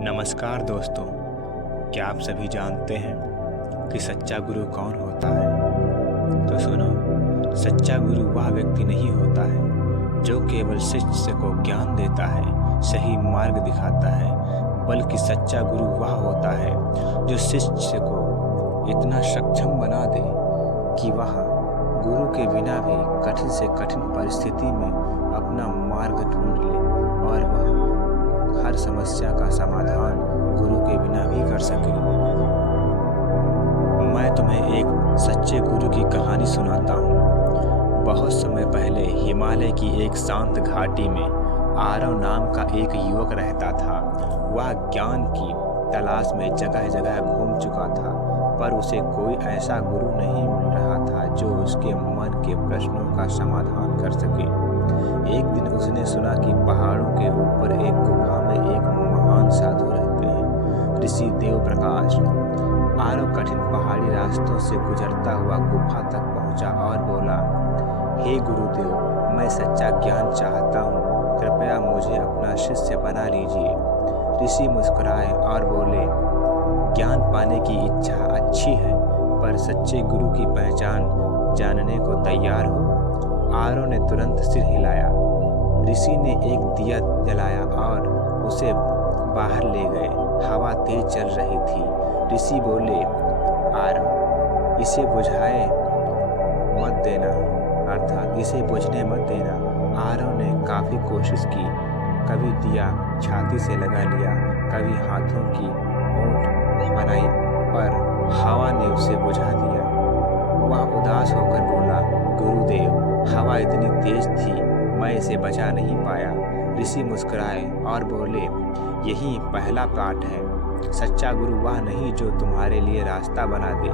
नमस्कार दोस्तों, क्या आप सभी जानते हैं कि सच्चा गुरु कौन होता है? तो सुनो, सच्चा गुरु वह व्यक्ति नहीं होता है जो केवल शिष्य को ज्ञान देता है, सही मार्ग दिखाता है, बल्कि सच्चा गुरु वह होता है जो शिष्य को इतना सक्षम बना दे कि वह गुरु के बिना भी कठिन से कठिन परिस्थिति में अपना मार्ग ढूंढ ले और वह हर समस्या का समाधान गुरु के बिना भी कर सके। मैं तुम्हें एक सच्चे गुरु की कहानी सुनाता हूँ। बहुत समय पहले हिमालय की एक शांत घाटी में आरव नाम का एक युवक रहता था। वह ज्ञान की तलाश में जगह जगह घूम चुका था, पर उसे कोई ऐसा गुरु नहीं मिल रहा था जो उसके मन के प्रश्नों का समाधान कर सके। एक दिन उसने सुना कि पहाड़ों के ऊपर एक गुफा में एक महान साधु रहते हैं, ऋषि देव प्रकाश। आरव कठिन पहाड़ी रास्तों से गुजरता हुआ गुफा तक पहुंचा और बोला, हे गुरुदेव, मैं सच्चा ज्ञान चाहता हूँ, कृपया मुझे अपना शिष्य बना लीजिए। ऋषि मुस्कुराए और बोले, ज्ञान पाने की इच्छा अच्छी है, पर सच्चे गुरु की पहचान जानने को तैयार हो? आरव ने तुरंत सिर हिलाया। ऋषि ने एक दिया जलाया और उसे बाहर ले गए। हवा तेज चल रही थी। ऋषि बोले, आरव, इसे बुझाए मत देना, अर्थात इसे बुझने मत देना। आरव ने काफ़ी कोशिश की, कभी दिया छाती से लगा लिया, कभी हाथों की ओट बनाई, पर हवा ने उसे बुझा दिया। वह उदास होकर बोला, गुरुदेव, हवा इतनी तेज थी, मैं इसे बचा नहीं पाया। ऋषि मुस्कुराए और बोले, यही पहला पाठ है। सच्चा गुरु वह नहीं जो तुम्हारे लिए रास्ता बना दे,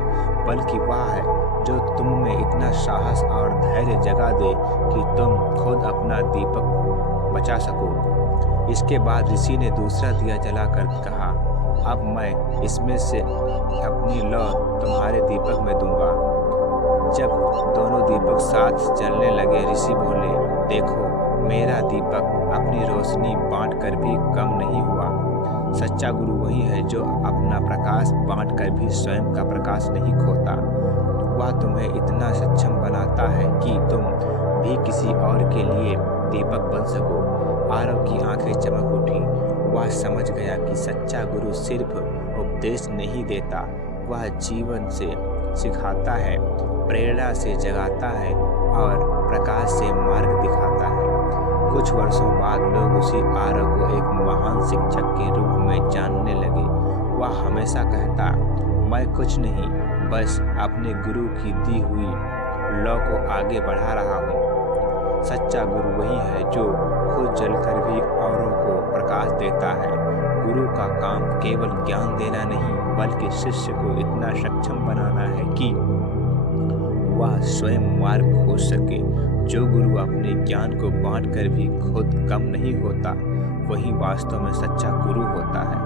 बल्कि वह है जो तुम में इतना साहस और धैर्य जगा दे कि तुम खुद अपना दीपक बचा सको। इसके बाद ऋषि ने दूसरा दिया जलाकर कहा, अब मैं इसमें से अपनी लौ तुम्हारे दीपक में दूंगा। जब दोनों दीपक साथ जलने लगे, ऋषि बोले, देखो, मेरा दीपक अपनी रोशनी बांटकर भी कम नहीं हुआ। सच्चा गुरु वही है जो अपना प्रकाश बांटकर भी स्वयं का प्रकाश नहीं खोता। वह तुम्हें इतना सक्षम बनाता है कि तुम भी किसी और के लिए दीपक बन सको। आरव की आंखें चमक उठी। वह समझ गया कि सच्चा गुरु सिर्फ उपदेश नहीं देता, वह जीवन से सिखाता है, प्रेरणा से जगाता है और प्रकाश से मार्ग दिखाता है। कुछ वर्षों बाद लोग उसी आरव को एक महान शिक्षक के रूप में जानने लगे। वह हमेशा कहता, मैं कुछ नहीं, बस अपने गुरु की दी हुई लौ को आगे बढ़ा रहा हूँ। सच्चा गुरु वही है जो खुद जलकर भी औरों को प्रकाश देता है। गुरु का काम केवल ज्ञान देना नहीं, बल्कि शिष्य को इतना सक्षम बनाना है कि वह स्वयं मार्ग खोज सके। जो गुरु अपने ज्ञान को बांटकर भी खुद कम नहीं होता, वही वास्तव में सच्चा गुरु होता है।